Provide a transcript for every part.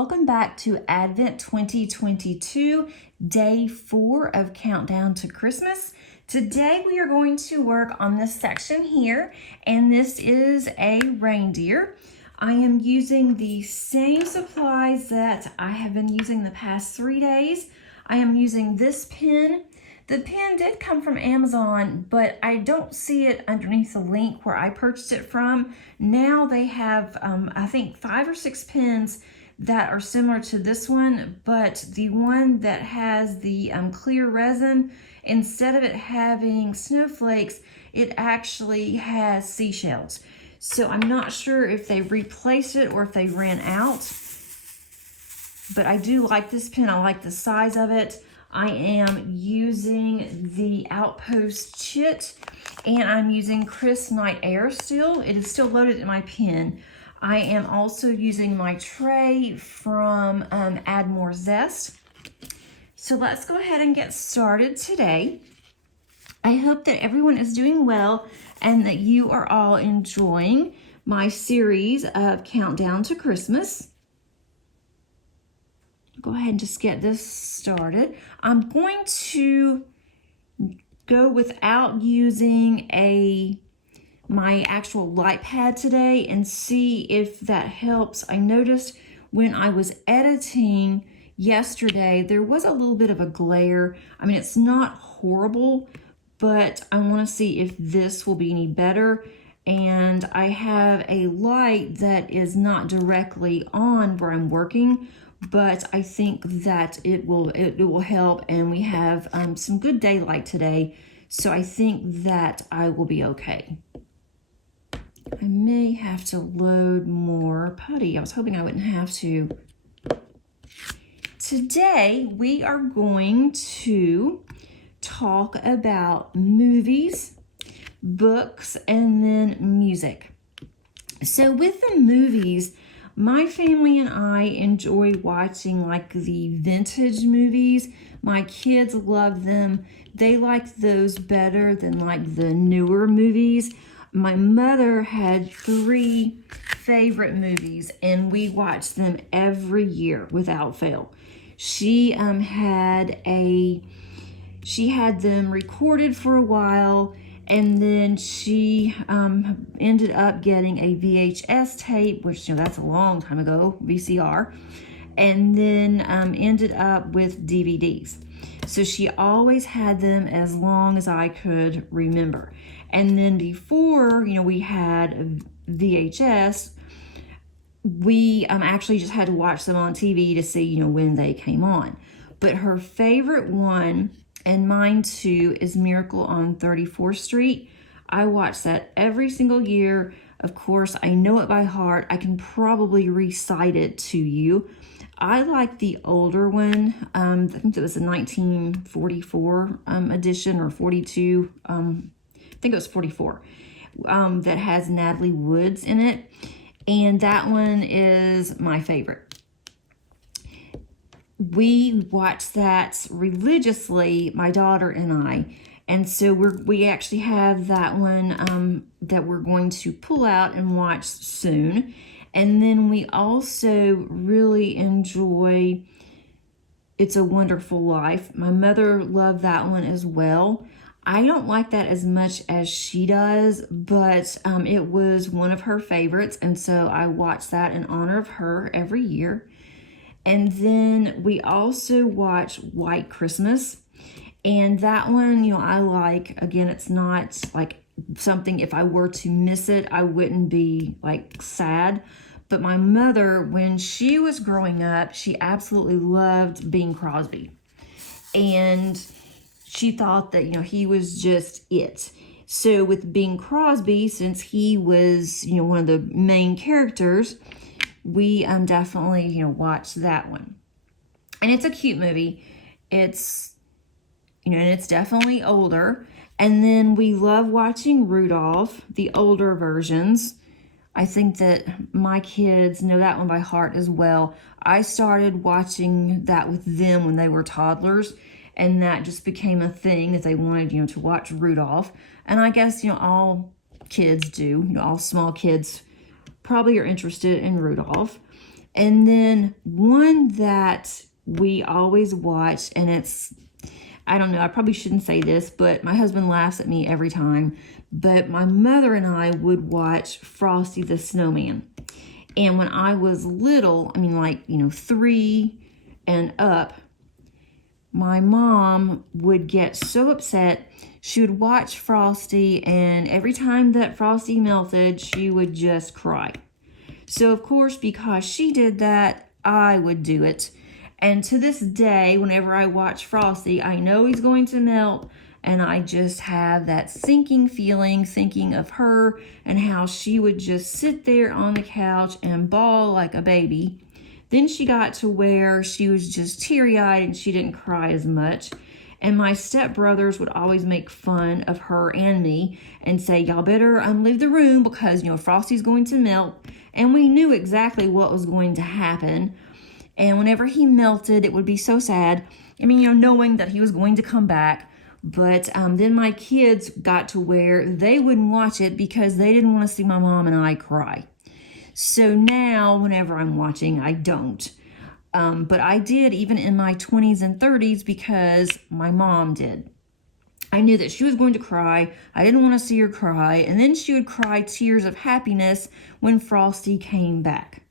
welcome back to Advent 2022, day 4 of Countdown to Christmas. Today we are going to work on this section here, and this is a reindeer. I am using the same supplies that I have been using the past 3 days. I am using this pen. The pen did come from Amazon, but I don't see it underneath the link where I purchased it from. Now they have, I think 5 or 6 pens that are similar to this one, but the one that has the clear resin, instead of it having snowflakes, it actually has seashells. So I'm not sure if they replaced it or if they ran out, but I do like this pen. I like the size of it. I am using the Outpost Chit, and I'm using Crisp Night Air still. It is still loaded in my pen. I am also using my tray from Add More Zest. So let's go ahead and get started today. I hope that everyone is doing well and that you are all enjoying my series of Countdown to Christmas. Go ahead and just get this started. I'm going to go without using my actual light pad today and see if that helps. I noticed when I was editing yesterday, there was a little bit of a glare. I mean, it's not horrible, but I want to see if this will be any better. And I have a light that is not directly on where I'm working, but I think that it will help, and we have some good daylight today, so I think that I will be okay. I may have to load more putty. I was hoping I wouldn't have to. Today we are going to talk about movies, books, and then music. So with the movies, my family and I enjoy watching like the vintage movies. My kids love them. They like those better than like the newer movies. My mother had 3 favorite movies, and we watched them every year without fail. She had them recorded for a while, and then she ended up getting a VHS tape, which, you know, that's a long time ago, VCR, and then ended up with DVDs. So she always had them as long as I could remember. And then before, you know, we had VHS, we actually just had to watch them on TV to see, you know, when they came on. But her favorite one, and mine too, is Miracle on 34th Street. I watch that every single year. Of course, I know it by heart. I can probably recite it to you. I like the older one. I think it was a 1944 edition, or 42. I think it was 44. That has Natalie Woods in it. And that one is my favorite. We watch that religiously, my daughter and I, and so we actually have that one that we're going to pull out and watch soon. And then we also really enjoy It's a Wonderful Life. My mother loved that one as well. I don't like that as much as she does, but it was one of her favorites, and so I watch that in honor of her every year. And then we also watch White Christmas, and that one, you know, I like. Again, it's not like something, if I were to miss it, I wouldn't be like sad. But my mother, when she was growing up, she absolutely loved Bing Crosby, and she thought that, you know, he was just it. So with Bing Crosby, since he was, you know, one of the main characters, we definitely, you know, watched that one. And it's a cute movie. It's, you know, and it's definitely older. And then we love watching Rudolph, the older versions. I think that my kids know that one by heart as well. I started watching that with them when they were toddlers, and that just became a thing that they wanted, you know, to watch Rudolph. And I guess, you know, all kids do, you know, all small kids probably are interested in Rudolph. And then one that we always watch, and it's, I don't know, I probably shouldn't say this, but my husband laughs at me every time, but my mother and I would watch Frosty the Snowman. And when I was little, I mean, like, 3 and up, my mom would get so upset. She would watch Frosty, and every time that Frosty melted, she would just cry. So, of course, because she did that, I would do it. And to this day, whenever I watch Frosty, I know he's going to melt, and I just have that sinking feeling, thinking of her and how she would just sit there on the couch and bawl like a baby. Then she got to where she was just teary-eyed and she didn't cry as much. And my stepbrothers would always make fun of her and me and say, y'all better leave the room because, Frosty's going to melt. And we knew exactly what was going to happen. And whenever he melted, it would be so sad. I mean, knowing that he was going to come back. But then my kids got to where they wouldn't watch it because they didn't want to see my mom and I cry. So now, whenever I'm watching, I don't. But I did even in my 20s and 30s because my mom did. I knew that she was going to cry. I didn't want to see her cry. And then she would cry tears of happiness when Frosty came back.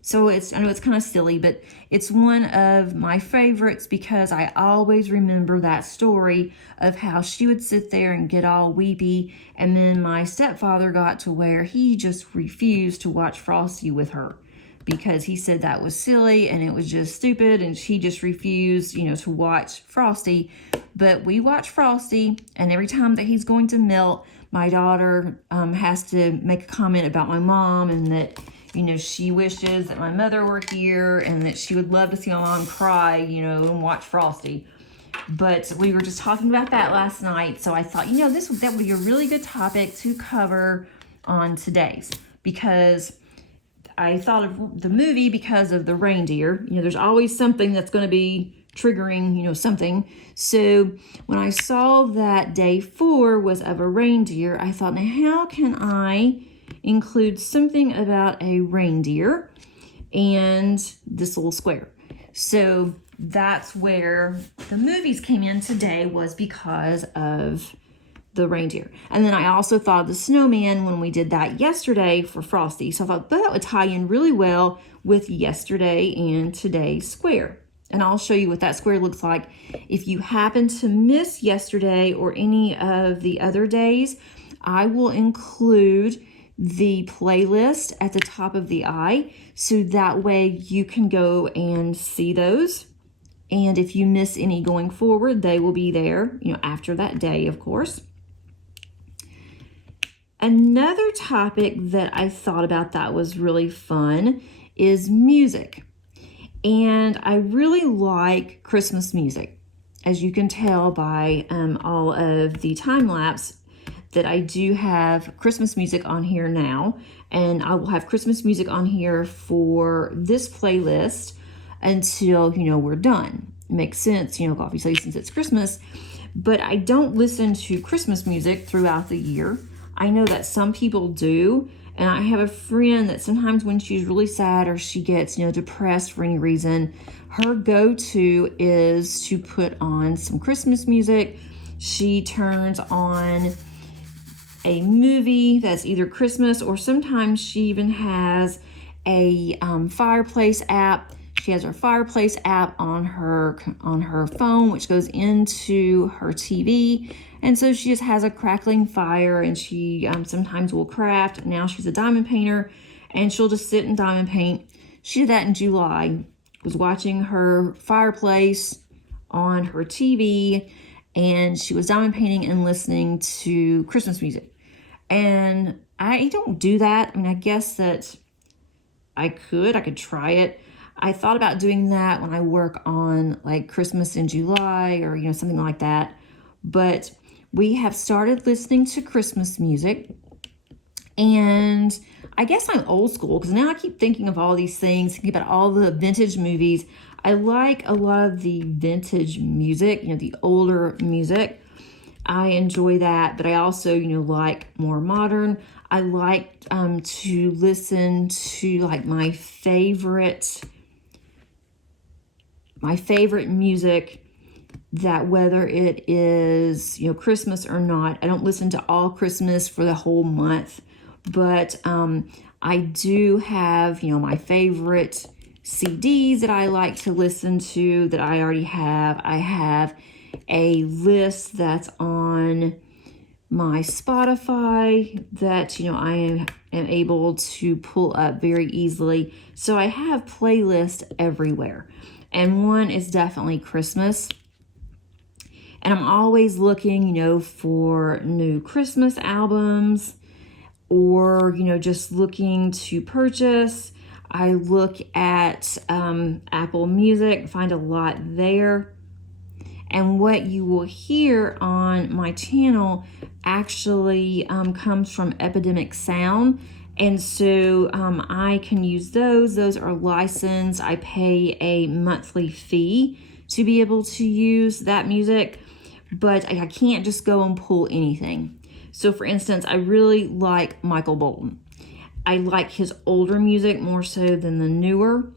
So I know it's kind of silly, but it's one of my favorites because I always remember that story of how she would sit there and get all weepy. And then my stepfather got to where he just refused to watch Frosty with her because he said that was silly and it was just stupid. And she just refused, to watch Frosty. But we watch Frosty, and every time that he's going to melt, my daughter has to make a comment about my mom and that, she wishes that my mother were here and that she would love to see my mom cry, and watch Frosty. But we were just talking about that last night, so I thought, that would be a really good topic to cover on today's, because I thought of the movie because of the reindeer. There's always something that's going to be triggering, something. So when I saw that day 4 was of a reindeer, I thought, now how can I include something about a reindeer and this little square? So that's where the movies came in today, was because of the reindeer. And then I also thought of the snowman when we did that yesterday for Frosty. So I thought that would tie in really well with yesterday and today's square. And I'll show you what that square looks like. If you happen to miss yesterday or any of the other days, I will include the playlist at the top of the eye, so that way you can go and see those. And if you miss any going forward, they will be there, after that day, of course. Another topic that I thought about that was really fun is music. And I really like Christmas music, as you can tell by all of the time lapse that I do have Christmas music on here now, and I will have Christmas music on here for this playlist until, we're done. It makes sense, obviously, since it's Christmas, but I don't listen to Christmas music throughout the year. I know that some people do, and I have a friend that sometimes when she's really sad or she gets, depressed for any reason, her go-to is to put on some Christmas music. She turns on a movie that's either Christmas, or sometimes she even has a fireplace app. She has her fireplace app on her phone, which goes into her TV. And so she just has a crackling fire, and she sometimes will craft. Now she's a diamond painter, and she'll just sit and diamond paint. She did that in July. Was watching her fireplace on her TV, and she was diamond painting and listening to Christmas music. And I don't do that. I mean, I guess that I could try it. I thought about doing that when I work on like Christmas in July or, something like that. But we have started listening to Christmas music, and I guess I'm old school because now I keep thinking of all these things, thinking about all the vintage movies. I like a lot of the vintage music, the older music. I enjoy that, but I also, like more modern. I like to listen to like my favorite music, that whether it is, Christmas or not. I don't listen to all Christmas for the whole month, but I do have, my favorite CDs that I like to listen to that I already have. I have a list that's on my Spotify that, I am able to pull up very easily. So I have playlists everywhere. And one is definitely Christmas. And I'm always looking, for new Christmas albums, or, just looking to purchase. I look at Apple Music, find a lot there. And what you will hear on my channel actually comes from Epidemic Sound. And so I can use those. Those are licensed. I pay a monthly fee to be able to use that music, but I can't just go and pull anything. So for instance, I really like Michael Bolton. I like his older music more so than the newer,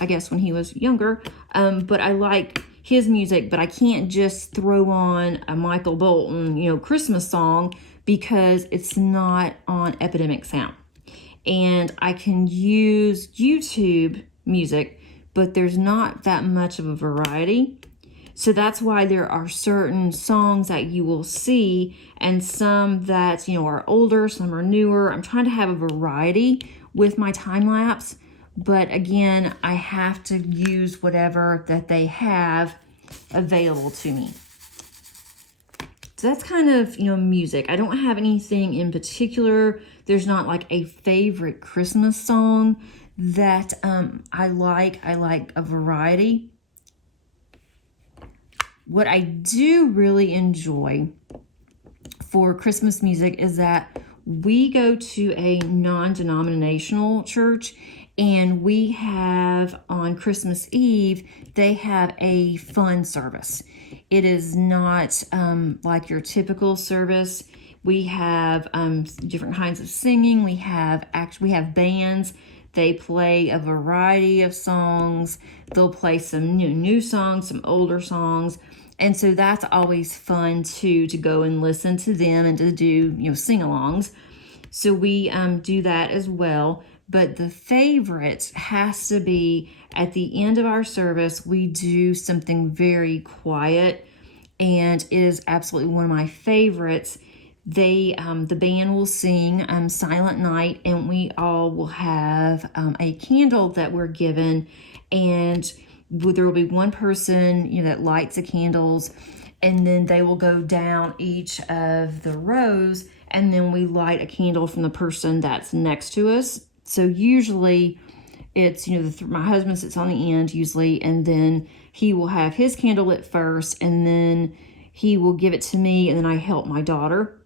I guess when he was younger, but I like his music, but I can't just throw on a Michael Bolton, Christmas song, because it's not on Epidemic Sound. And I can use YouTube music, but there's not that much of a variety. So that's why there are certain songs that you will see, and some that, are older, some are newer. I'm trying to have a variety with my time lapse, but again, I have to use whatever that they have available to me. So that's kind of, music. I don't have anything in particular. There's not like a favorite Christmas song that I like. I like a variety. What I do really enjoy for Christmas music is that we go to a non-denominational church, and we have on Christmas Eve, they have a fun service. It is not like your typical service. We have different kinds of singing. We have bands. They play a variety of songs. They'll play some new songs, some older songs. And so that's always fun too, to go and listen to them and to do, sing-alongs. So we do that as well. But the favorite has to be at the end of our service, we do something very quiet, and it is absolutely one of my favorites. The band will sing Silent Night, and we all will have a candle that we're given, and there will be one person that lights the candles, and then they will go down each of the rows, and then we light a candle from the person that's next to us. So usually it's, my husband sits on the end usually, and then he will have his candle lit first, and then he will give it to me, and then I help my daughter.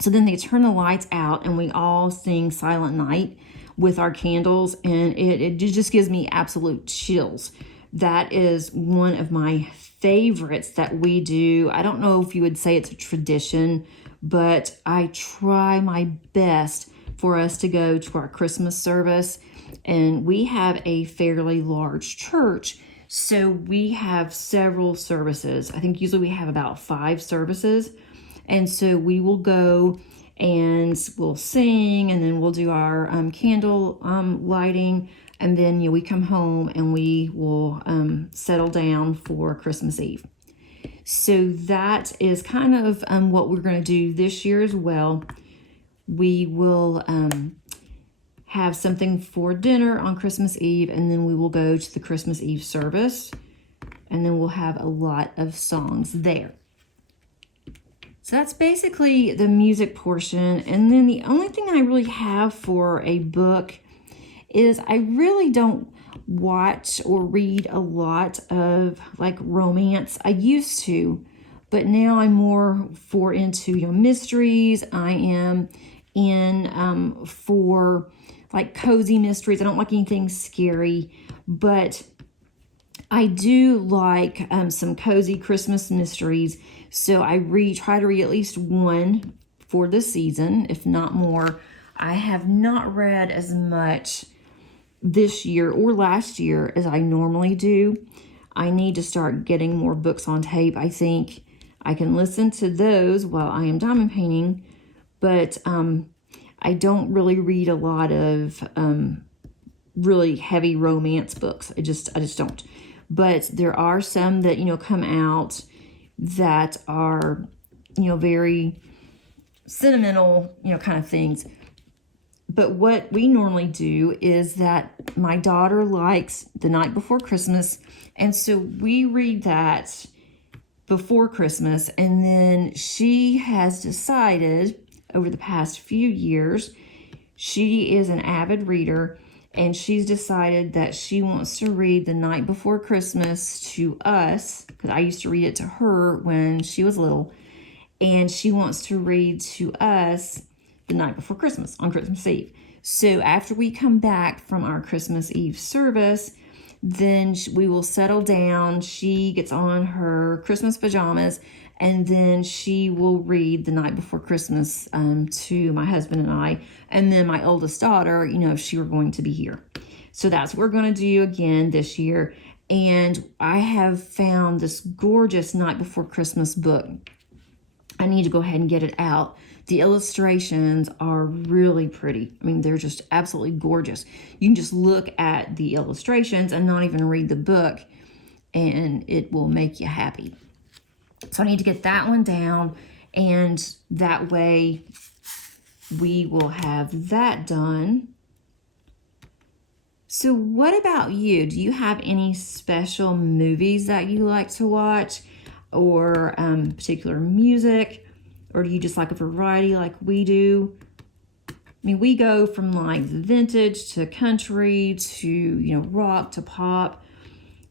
So then they turn the lights out, and we all sing Silent Night with our candles, and it just gives me absolute chills. That is one of my favorites that we do. I don't know if you would say it's a tradition, but I try my best for us to go to our Christmas service. And we have a fairly large church, so we have several services. I think usually we have about 5 services. And so we will go and we'll sing, and then we'll do our candle lighting. And then we come home and we will settle down for Christmas Eve. So that is kind of what we're going to do this year as well. We will have something for dinner on Christmas Eve, and then we will go to the Christmas Eve service, and then we'll have a lot of songs there. So that's basically the music portion. And then the only thing I really have for a book is I really don't watch or read a lot of like romance. I used to, but now I'm more into mysteries. I am in for like cozy mysteries. I don't like anything scary, but I do like some cozy Christmas mysteries. So I try to read at least one for the season, if not more. I have not read as much this year or last year as I normally do. I need to start getting more books on tape. I think I can listen to those while I am diamond painting, but I don't really read a lot of really heavy romance books. I just don't. But there are some that, come out that are, very sentimental, kind of things. But what we normally do is that my daughter likes The Night Before Christmas, and so we read that before Christmas, and then she has decided over the past few years, she is an avid reader, and she's decided that she wants to read The Night Before Christmas to us, because I used to read it to her when she was little, and she wants to read to us the night before Christmas, on Christmas Eve. So after we come back from our Christmas Eve service, then we will settle down. She gets on her Christmas pajamas, and then she will read The Night Before Christmas to my husband and I, and then my oldest daughter, if she were going to be here. So that's what we're going to do again this year. And I have found this gorgeous Night Before Christmas book. I need to go ahead and get it out. The illustrations are really pretty. I mean, they're just absolutely gorgeous. You can just look at the illustrations and not even read the book, and it will make you happy. So I need to get that one down, and that way we will have that done. So what about you? Do you have any special movies that you like to watch, or particular music? Or do you just like a variety like we do? I mean, we go from like vintage to country to, rock to pop.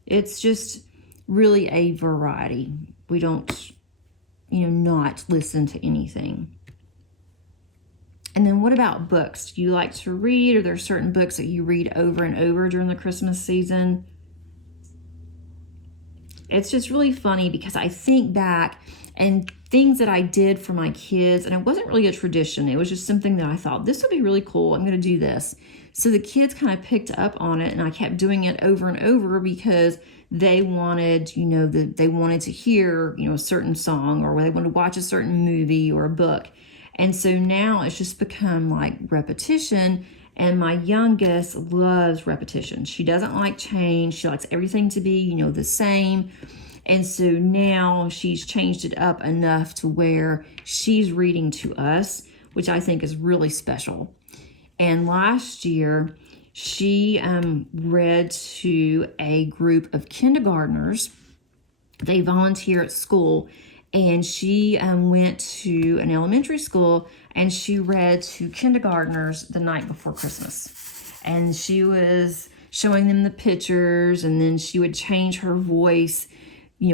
It's just really a variety. We don't, not listen to anything. And then what about books? Do you like to read? Are there certain books that you read over and over during the Christmas season? It's just really funny because I think back and things that I did for my kids, and it wasn't really a tradition. It was just something that I thought, this would be really cool. I'm going to do this. So the kids kind of picked up on it, and I kept doing it over and over because they wanted, they wanted to hear, a certain song, or they wanted to watch a certain movie or a book. And so now it's just become like repetition. And my youngest loves repetition. She doesn't like change. She likes everything to be, the same. And so now she's changed it up enough to where she's reading to us, which I think is really special. And last year, she read to a group of kindergartners. They volunteer at school, and she went to an elementary school, and she read to kindergartners the night before Christmas. And she was showing them the pictures, and then she would change her voice,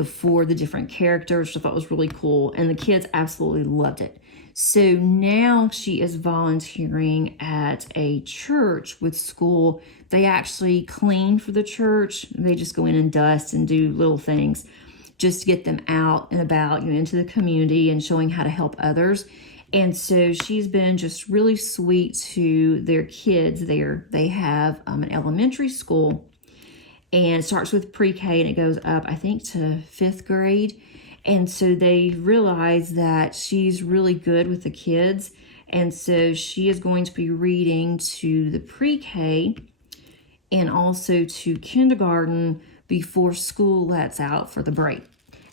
for the different characters, which I thought was really cool. And the kids absolutely loved it. So now she is volunteering at a church with school. They actually clean for the church. They just go in and dust and do little things just to get them out and about, into the community and showing how to help others. And so she's been just really sweet to their kids there. They have an elementary school, and it starts with pre-K and it goes up, I think, to 5th grade. And so they realize that she's really good with the kids. And so she is going to be reading to the pre-K and also to kindergarten before school lets out for the break.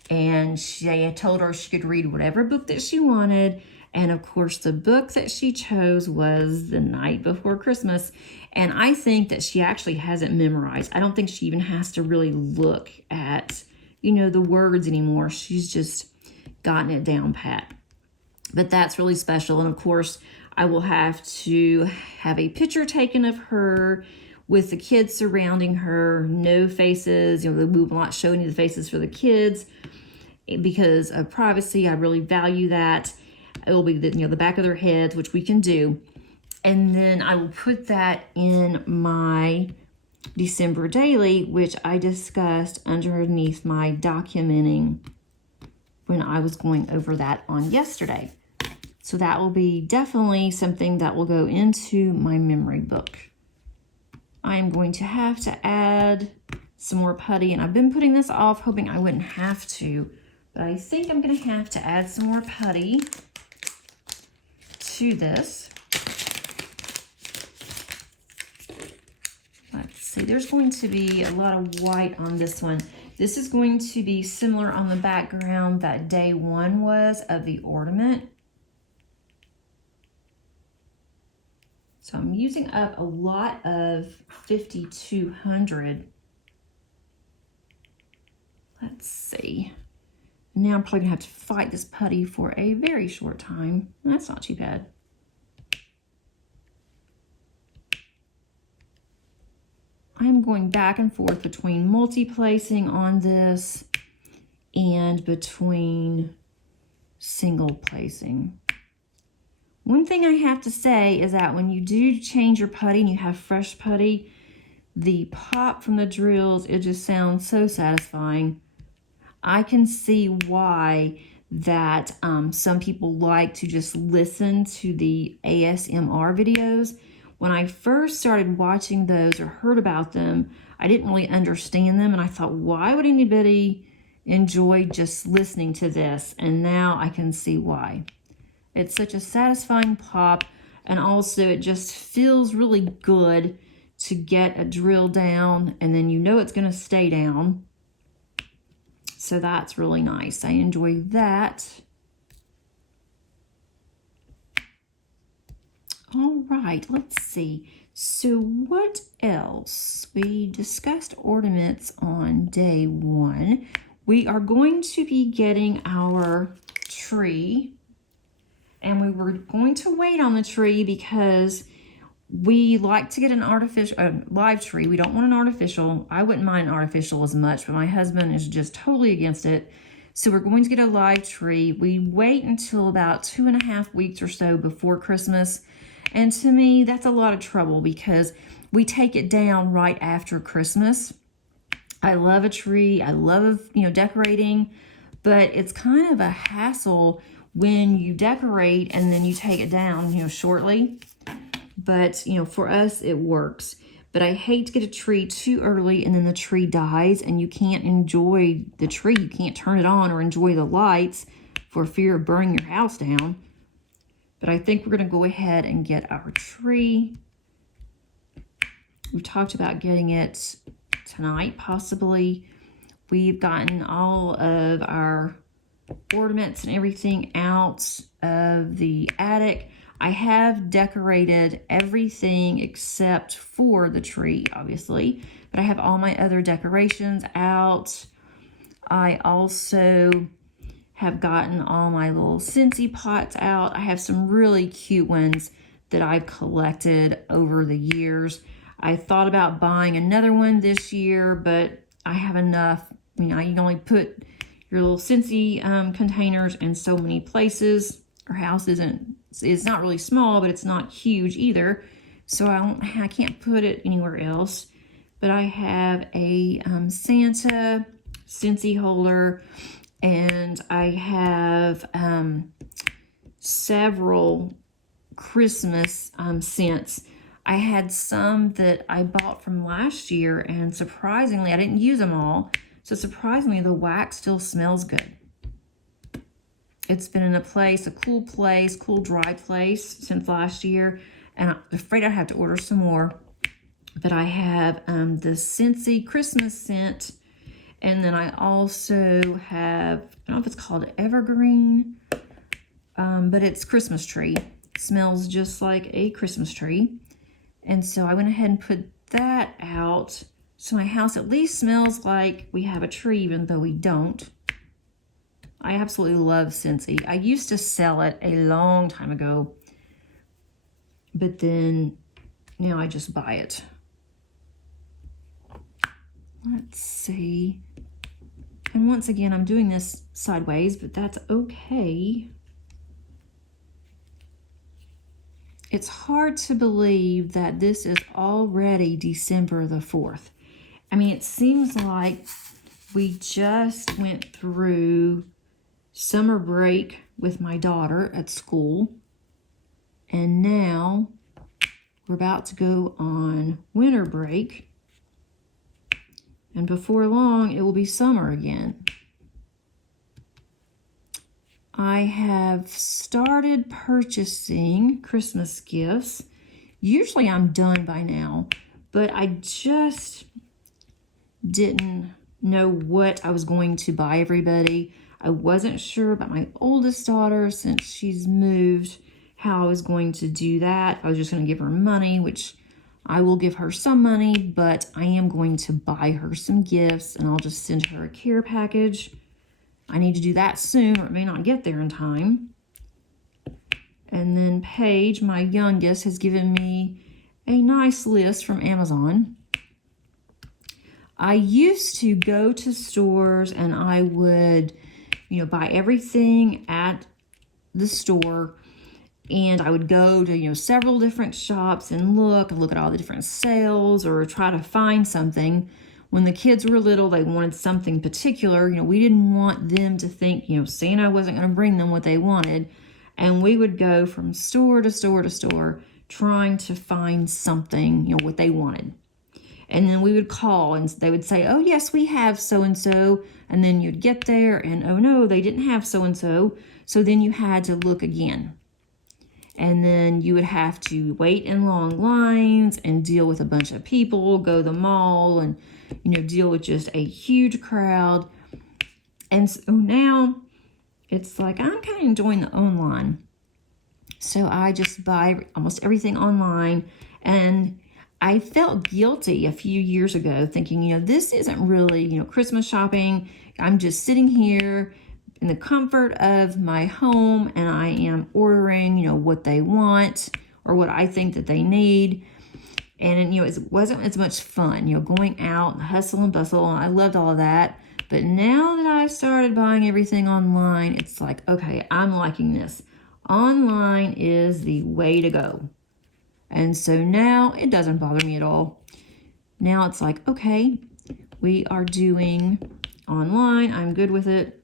And she told her she could read whatever book that she wanted. And of course, the book that she chose was The Night Before Christmas. And I think that she actually has it memorized. I don't think she even has to really look at, the words anymore. She's just gotten it down pat. But that's really special. And of course, I will have to have a picture taken of her with the kids surrounding her, no faces. We will not show any of the faces for the kids because of privacy. I really value that. It will be the back of their heads, which we can do. And then I will put that in my December daily, which I discussed underneath my documenting when I was going over that on yesterday. So that will be definitely something that will go into my memory book. I'm going to have to add some more putty, and I've been putting this off hoping I wouldn't have to, but I think I'm going to have to add some more putty to this. Let's see, there's going to be a lot of white on this one. This is going to be similar on the background that day 1 was of the ornament. So I'm using up a lot of 5200. Let's see. Now I'm probably gonna have to fight this putty for a very short time. That's not too bad. I'm going back and forth between multi-placing on this and between single placing. One thing I have to say is that when you do change your putty and you have fresh putty, the pop from the drills, it just sounds so satisfying. I can see why that some people like to just listen to the ASMR videos. When I first started watching those or heard about them, I didn't really understand them, and I thought, why would anybody enjoy just listening to this? And now I can see why. It's such a satisfying pop, and also it just feels really good to get a drill down, and then you know it's going to stay down. So that's really nice. I enjoy that. All right, let's see. So what else? We discussed ornaments on day 1. We are going to be getting our tree, and we were going to wait on the tree because we like to get an artificial, live tree. We don't want an artificial. I wouldn't mind an artificial as much, but my husband is just totally against it. So we're going to get a live tree. We wait until about 2.5 weeks or so before Christmas. And to me, that's a lot of trouble because we take it down right after Christmas. I love a tree. I love, decorating, but it's kind of a hassle when you decorate and then you take it down, shortly. But, for us, it works. But I hate to get a tree too early and then the tree dies and you can't enjoy the tree. You can't turn it on or enjoy the lights for fear of burning your house down. But I think we're going to go ahead and get our tree. We've talked about getting it tonight, possibly. We've gotten all of our ornaments and everything out of the attic. I have decorated everything except for the tree, obviously, but I have all my other decorations out. I also have gotten all my little Scentsy pots out. I have some really cute ones that I've collected over the years. I thought about buying another one this year, but I have enough. You can only put your little Scentsy containers in so many places. Our house is not really small, but it's not huge either. So I can't put it anywhere else. But I have a Santa Scentsy holder, and I have several Christmas scents. I had some that I bought from last year, and surprisingly, I didn't use them all. So surprisingly, the wax still smells good. It's been in a cool dry place since last year, and I'm afraid I have to order some more. But I have the Scentsy Christmas scent, and then I also have, I don't know if it's called Evergreen, but it's Christmas tree. It smells just like a Christmas tree. And so I went ahead and put that out, so my house at least smells like we have a tree, even though we don't. I absolutely love Scentsy. I used to sell it a long time ago, but then now I just buy it. Let's see. And once again, I'm doing this sideways, but that's okay. It's hard to believe that this is already December the 4th. I mean, it seems like we just went through summer break with my daughter at school. And now we're about to go on winter break. And before long, it will be summer again. I have started purchasing Christmas gifts. Usually I'm done by now, but I just didn't know what I was going to buy everybody. I wasn't sure about my oldest daughter since she's moved, how I was going to do that. I was just going to give her money, which I will give her some money, but I am going to buy her some gifts, and I'll just send her a care package. I need to do that soon, or it may not get there in time. And then Paige, my youngest, has given me a nice list from Amazon. I used to go to stores and I would, buy everything at the store, and I would go to, several different shops and look at all the different sales or try to find something. When the kids were little, they wanted something particular. We didn't want them to think, Santa wasn't going to bring them what they wanted. And we would go from store to store to store trying to find something, what they wanted. And then we would call and they would say, oh, yes, we have so-and-so. And then you'd get there and, oh, no, they didn't have so-and-so. So then you had to look again. And then you would have to wait in long lines and deal with a bunch of people, go to the mall and, deal with just a huge crowd. And so now it's like I'm kind of enjoying the online. So I just buy almost everything online. And I felt guilty a few years ago thinking, this isn't really, Christmas shopping. I'm just sitting here in the comfort of my home and I am ordering, what they want or what I think that they need. And, it wasn't as much fun, going out and hustle and bustle. And I loved all of that. But now that I've started buying everything online, it's like, okay, I'm liking this. Online is the way to go. And so now it doesn't bother me at all. Now it's like, okay, we are doing online. I'm good with it.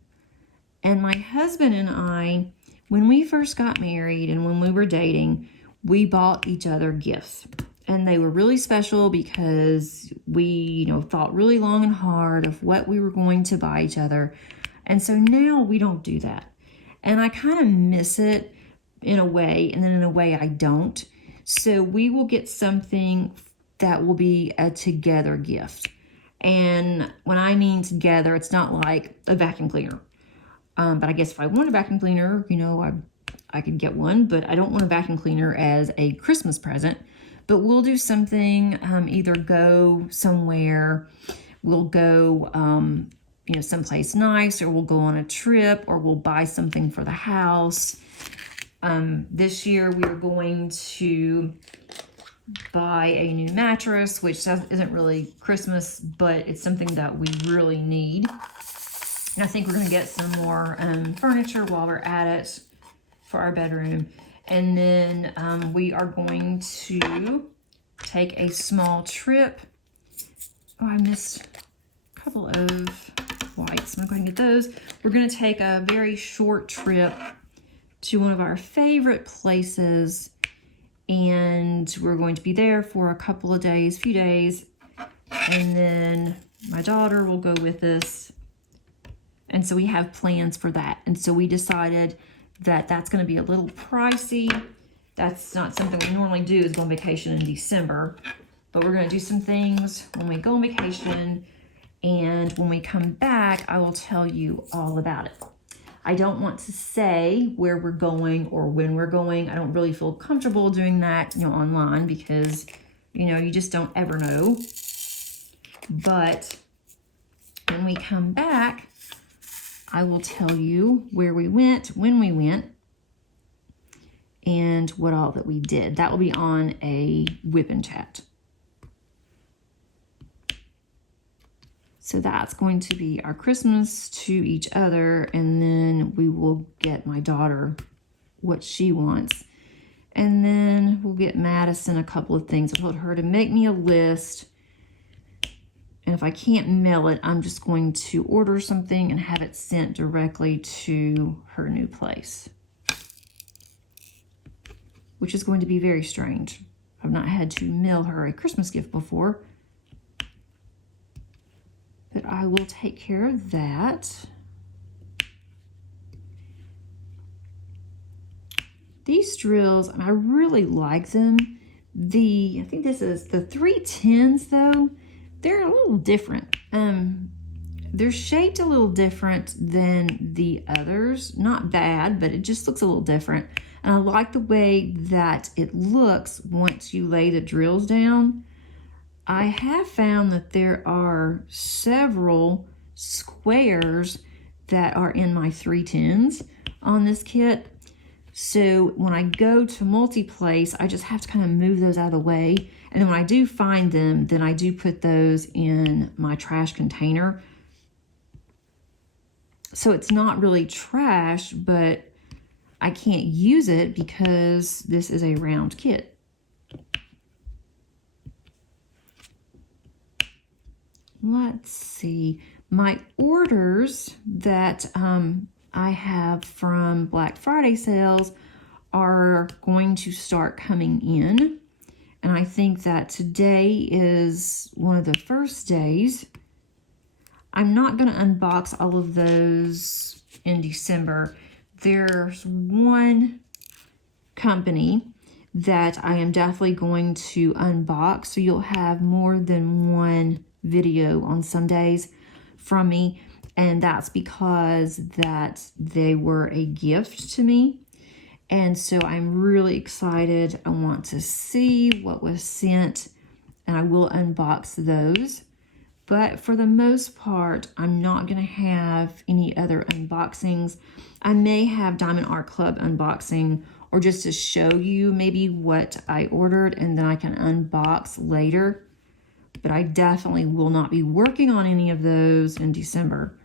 And my husband and I, when we first got married and when we were dating, we bought each other gifts. And they were really special because we, thought really long and hard of what we were going to buy each other. And so now we don't do that. And I kind of miss it in a way, and then in a way I don't. So we will get something that will be a together gift. And when I mean together, it's not like a vacuum cleaner. But I guess if I want a vacuum cleaner, I could get one, but I don't want a vacuum cleaner as a Christmas present. But we'll do something, either go somewhere, we'll go, someplace nice, or we'll go on a trip, or we'll buy something for the house. This year we are going to buy a new mattress, which isn't really Christmas, but it's something that we really need. And I think we're going to get some more furniture while we're at it for our bedroom. And then we are going to take a small trip. Oh, I missed a couple of whites. I'm going to go ahead and get those. We're going to take a very short trip to one of our favorite places. And we're going to be there for a couple of days, few days. And then my daughter will go with us. And so we have plans for that. And so we decided that that's going to be a little pricey. That's not something we normally do, is go on vacation in December. But we're going to do some things when we go on vacation. And when we come back, I will tell you all about it. I don't want to say where we're going or when we're going. I don't really feel comfortable doing that, online because, you just don't ever know. But when we come back, I will tell you where we went, when we went, and what all that we did. That will be on a Whip and Chat. So that's going to be our Christmas to each other, and then we will get my daughter what she wants. And then we'll get Madison a couple of things. I told her to make me a list, And if I can't mail it, I'm just going to order something and have it sent directly to her new place, which is going to be very strange. I've not had to mail her a Christmas gift before, but I will take care of that. These drills, I really like them. I think this is the 310s though. They're a little different. They're shaped a little different than the others. Not bad, but it just looks a little different. And I like the way that it looks once you lay the drills down. I have found that there are several squares that are in my 310s on this kit. So when I go to multi-place, I just have to kind of move those out of the way. And then when I do find them, then I do put those in my trash container. So it's not really trash, but I can't use it because this is a round kit. Let's see. My orders that I have from Black Friday sales are going to start coming in. And I think that today is one of the first days. I'm not going to unbox all of those in December. There's one company that I am definitely going to unbox. So you'll have more than one video on some days from me. And that's because that they were a gift to me. And so I'm really excited. I want to see what was sent, and I will unbox those. But for the most part, I'm not going to have any other unboxings. I may have Diamond Art Club unboxing, or just to show you maybe what I ordered, and then I can unbox later. But I definitely will not be working on any of those in December.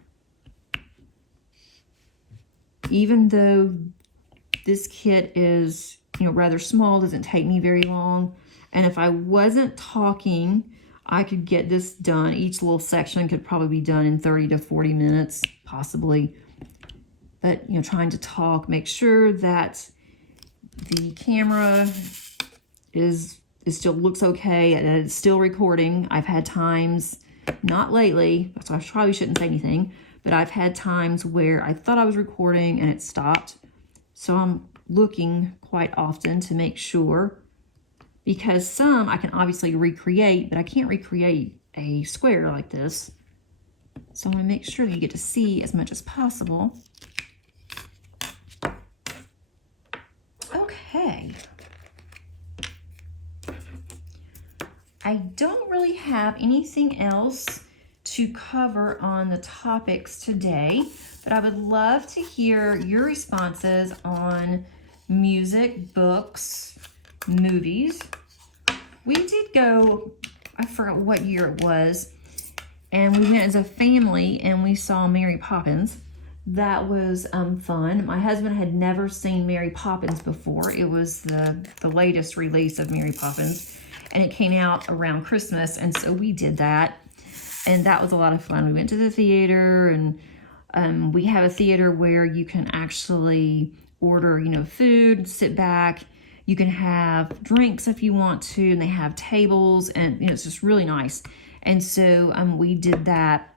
Even though this kit is, rather small, doesn't take me very long. And if I wasn't talking, I could get this done. Each little section could probably be done in 30 to 40 minutes, possibly. But, trying to talk, make sure that the camera still looks okay, and it's still recording. I've had times, not lately, so I probably shouldn't say anything, but I've had times where I thought I was recording and it stopped. So I'm looking quite often to make sure, because some I can obviously recreate, but I can't recreate a square like this. So I'm going to make sure that you get to see as much as possible. Okay. I don't really have anything else to cover on the topics today, but I would love to hear your responses on music, books, movies. We did go, I forgot what year it was, and we went as a family and we saw Mary Poppins. That was fun. My husband had never seen Mary Poppins before. It was the latest release of Mary Poppins, and it came out around Christmas, and so we did that. And that was a lot of fun. We went to the theater, and we have a theater where you can actually order, food, sit back. You can have drinks if you want to, and they have tables, and it's just really nice. And so we did that,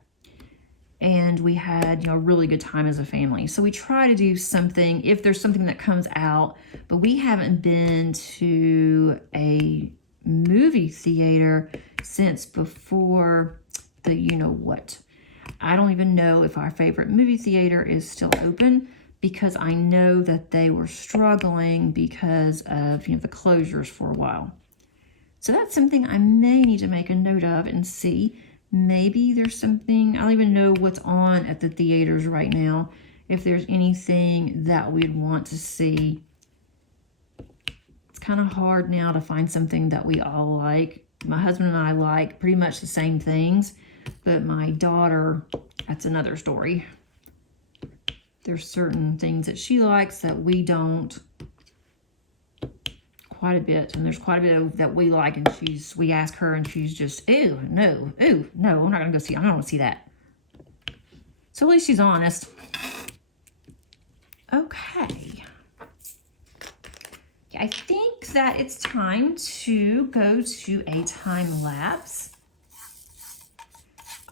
and we had a really good time as a family. So we try to do something if there's something that comes out, but we haven't been to a movie theater since before the what. I don't even know if our favorite movie theater is still open, because I know that they were struggling because of the closures for a while. So that's something I may need to make a note of and see. Maybe there's something, I don't even know what's on at the theaters right now, if there's anything that we'd want to see. It's kind of hard now to find something that we all like. My husband and I like pretty much the same things, but my daughter, that's another story. There's certain things that she likes that we don't quite a bit, and there's quite a bit that we like, and we ask her, and she's just, ew, no, I'm not gonna go see, I don't want to see that. So at least she's honest. Okay. I think that it's time to go to a time lapse.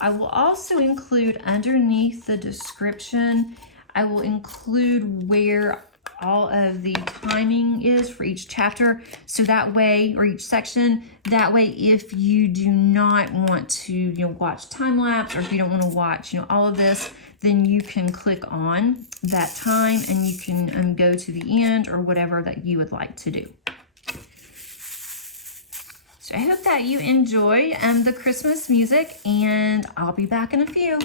I will also include underneath the description, I will include where all of the timing is for each chapter. So that way, or each section, that way if you do not want to, watch time lapse, or if you don't want to watch, all of this, then you can click on that time and you can go to the end or whatever that you would like to do. So I hope that you enjoy the Christmas music, and I'll be back in a few.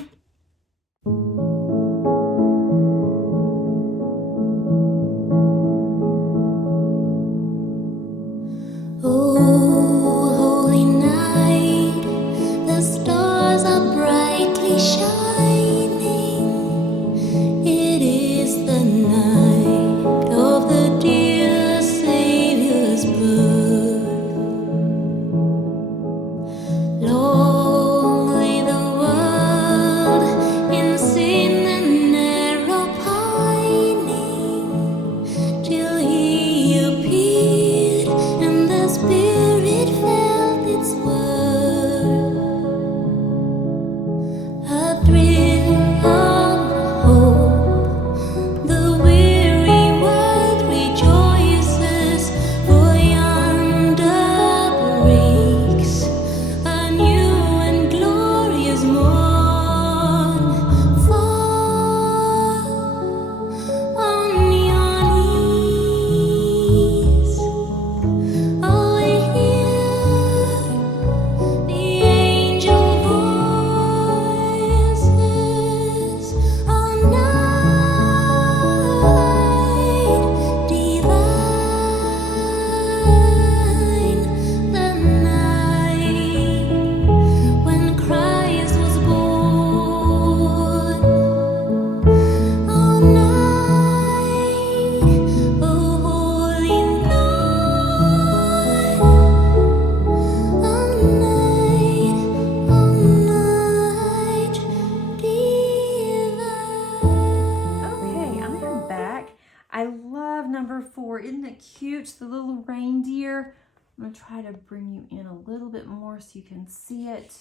Isn't it cute, the little reindeer? I'm going to try to bring you in a little bit more so you can see it.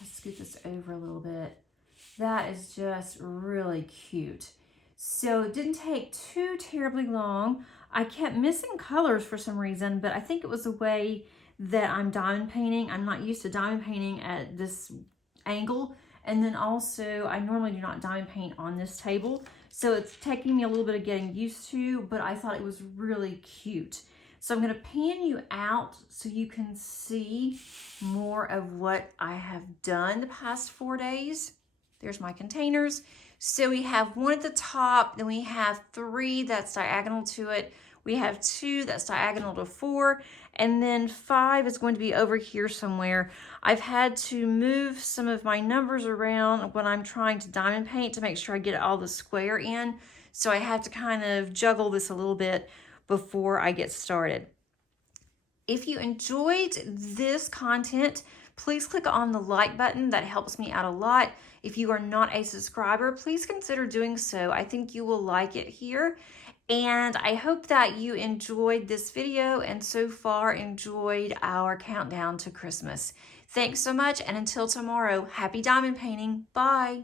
Let's scoot this over a little bit. That is just really cute. So it didn't take too terribly long. I kept missing colors for some reason, but I think it was the way that I'm diamond painting. I'm not used to diamond painting at this angle. And then also, I normally do not diamond paint on this table. So it's taking me a little bit of getting used to, but I thought it was really cute. So I'm going to pan you out so you can see more of what I have done the past 4 days. There's my containers. So we have one at the top, then we have 3 that's diagonal to it. We have 2 that's diagonal to 4, and then 5 is going to be over here somewhere. I've had to move some of my numbers around when I'm trying to diamond paint to make sure I get all the square in. So I have to kind of juggle this a little bit before I get started. If you enjoyed this content, please click on the like button. That helps me out a lot. If you are not a subscriber, please consider doing so. I think you will like it here. And I hope that you enjoyed this video and so far enjoyed our countdown to Christmas. Thanks so much, and until tomorrow, happy diamond painting. Bye.